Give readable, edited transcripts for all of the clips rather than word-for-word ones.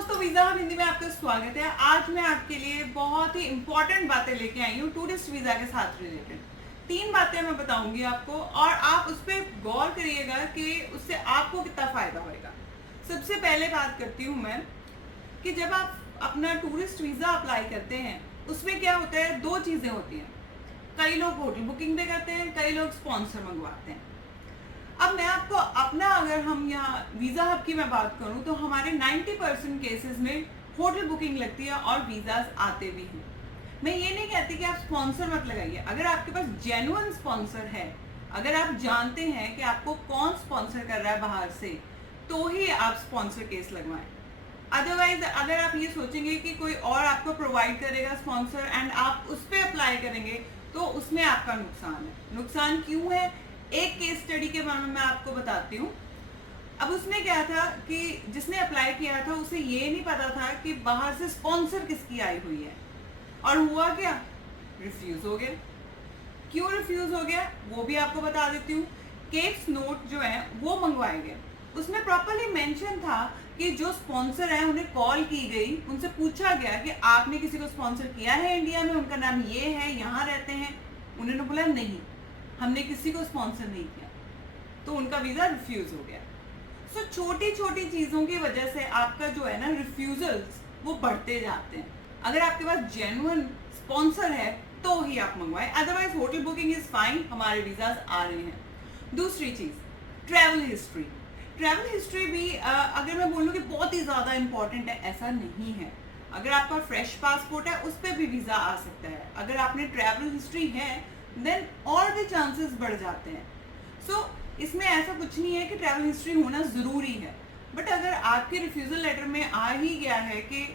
दोस्तों, visa hub Hindi में आपका स्वागत है। आज मैं आपके लिए बहुत ही इंपॉर्टेंट बातें लेके आई हूँ टूरिस्ट वीजा के साथ रिलेटेड। 3 बातें मैं बताऊंगी आपको और आप उस पर गौर करिएगा कि उससे आपको कितना फायदा होगा। सबसे पहले बात करती हूँ मैं कि जब आप अपना टूरिस्ट वीजा अप्लाई करते हैं उसमें क्या होता है, 2 चीजें होती हैं। कई लोग होटल बुकिंग पे करते हैं, कई लोग स्पॉन्सर मंगवाते हैं। अब मैं आपको अपना, अगर हम यहाँ वीजा हब की मैं बात करूँ तो हमारे 90% केसेस में होटल बुकिंग लगती है और वीजाज आते भी हैं। मैं ये नहीं कहती कि आप स्पॉन्सर मत लगाइए। अगर आपके पास जेन्युइन स्पॉन्सर है, अगर आप जानते हैं कि आपको कौन स्पॉन्सर कर रहा है बाहर से, तो ही आप स्पॉन्सर केस लगवाएं। अदरवाइज अगर आप ये सोचेंगे कि कोई और आपको प्रोवाइड करेगा स्पॉन्सर एंड आप उस पर अप्लाई करेंगे, तो उसमें आपका नुकसान है। नुकसान क्यों है, एक केस स्टडी के बारे में मैं आपको बताती हूँ। अब उसमें क्या था कि जिसने अप्लाई किया था उसे ये नहीं पता था कि बाहर से स्पॉन्सर किसकी आई हुई है, और हुआ क्या, रिफ्यूज हो गया। क्यों रिफ्यूज हो गया वो भी आपको बता देती हूँ। केस नोट जो है वो मंगवाए गए, उसमें प्रॉपरली मेंशन था कि जो स्पॉन्सर है उन्हें कॉल की गई, उनसे पूछा गया कि आपने किसी को स्पॉन्सर किया है इंडिया में, उनका नाम ये है, यहाँ रहते हैं। उन्होंने बोला नहीं, हमने किसी को स्पॉन्सर नहीं किया, तो उनका वीजा रिफ्यूज हो गया। सो छोटी छोटी चीजों की वजह से आपका जो है ना रिफ्यूजल्स वो बढ़ते जाते हैं। अगर आपके पास जेन्युइन स्पॉन्सर है तो ही आप मंगवाएं, otherwise hotel booking is fine, हमारे वीजाज आ रहे हैं। दूसरी चीज, ट्रैवल हिस्ट्री। ट्रैवल हिस्ट्री भी अगर मैं बोलूँ कि बहुत ही ज्यादा इंपॉर्टेंट है, ऐसा नहीं है। अगर आपका फ्रेश पासपोर्ट है उस पर भी वीजा आ सकता है। अगर आपने ट्रैवल हिस्ट्री है देन और भी चांसेस बढ़ जाते हैं। सो इसमें ऐसा कुछ नहीं है कि ट्रैवल हिस्ट्री होना ज़रूरी है, बट अगर आपके रिफ्यूज़ल लेटर में आ ही गया है कि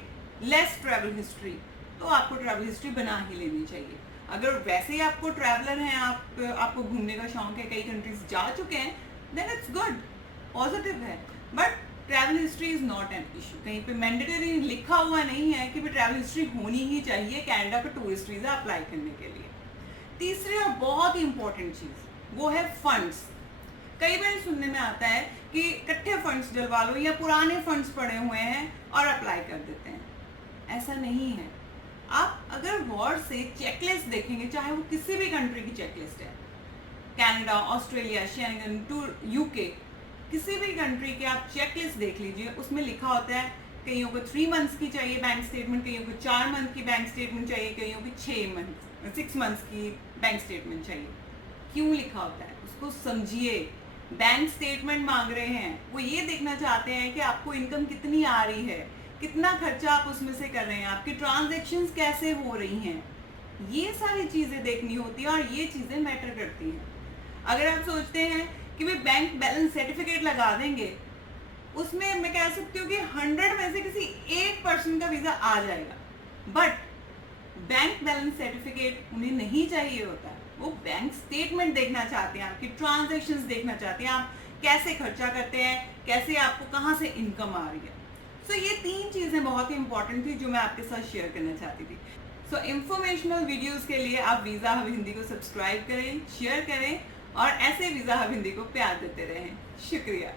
लेस ट्रैवल हिस्ट्री, तो आपको ट्रैवल हिस्ट्री बना ही लेनी चाहिए। अगर वैसे ही आपको ट्रैवलर हैं, आपको घूमने का शौक है, कई कंट्रीज जा चुके हैं, देन इट्स गुड, पॉजिटिव है। But travel history is not an issue. कहीं पे मैंडेटरी लिखा हुआ नहीं है कि ट्रैवल हिस्ट्री होनी ही चाहिए कनाडा का टूरिस्ट वीज़ा अप्लाई करने के लिए। तीसरी और बहुत ही इंपॉर्टेंट चीज वो है फंड्स। कई बार सुनने में आता है कि इकट्ठे फंड्स डलवा लो या पुराने फंड्स पड़े हुए हैं और अप्लाई कर देते हैं। ऐसा नहीं है। आप अगर गौर से चेकलिस्ट देखेंगे, चाहे वो किसी भी कंट्री की चेकलिस्ट है, Canada, Australia, Schengen, tour, UK, किसी भी कंट्री के आप चेकलिस्ट देख लीजिए, उसमें लिखा होता है कईयों को 3 मंथ्स की चाहिए बैंक स्टेटमेंट, कईयों को 4 मंथ की बैंक स्टेटमेंट चाहिए, कईयों को 6 मंथ्स की बैंक स्टेटमेंट चाहिए। क्यों लिखा होता है उसको समझिए। बैंक स्टेटमेंट मांग रहे हैं, वो ये देखना चाहते हैं कि आपको इनकम कितनी आ रही है, कितना खर्चा आप उसमें से कर रहे हैं, आपकी ट्रांजैक्शंस कैसे हो रही हैं, ये सारी चीज़ें देखनी होती है और ये चीज़ें मैटर करती हैं। अगर आप सोचते हैं कि भाई बैंक बैलेंस सर्टिफिकेट लगा देंगे, उसमें मैं कह सकती हूँ कि 100 में से किसी 1% का वीज़ा आ जाएगा, बट बैंक बैलेंस सर्टिफिकेट उन्हें नहीं चाहिए होता है। वो बैंक स्टेटमेंट देखना चाहते हैं, आपकी ट्रांजैक्शंस देखना चाहते हैं, आप कैसे खर्चा करते हैं, कैसे आपको कहाँ से इनकम आ रही है। सो ये 3 चीज़ें बहुत ही इंपॉर्टेंट थी जो मैं आपके साथ शेयर करना चाहती थी। सो इंफॉर्मेशनल वीडियोस के लिए आप वीज़ा हब हिंदी को सब्सक्राइब करें, शेयर करें और ऐसे वीज़ा हब हिंदी को प्यार देते रहें। शुक्रिया।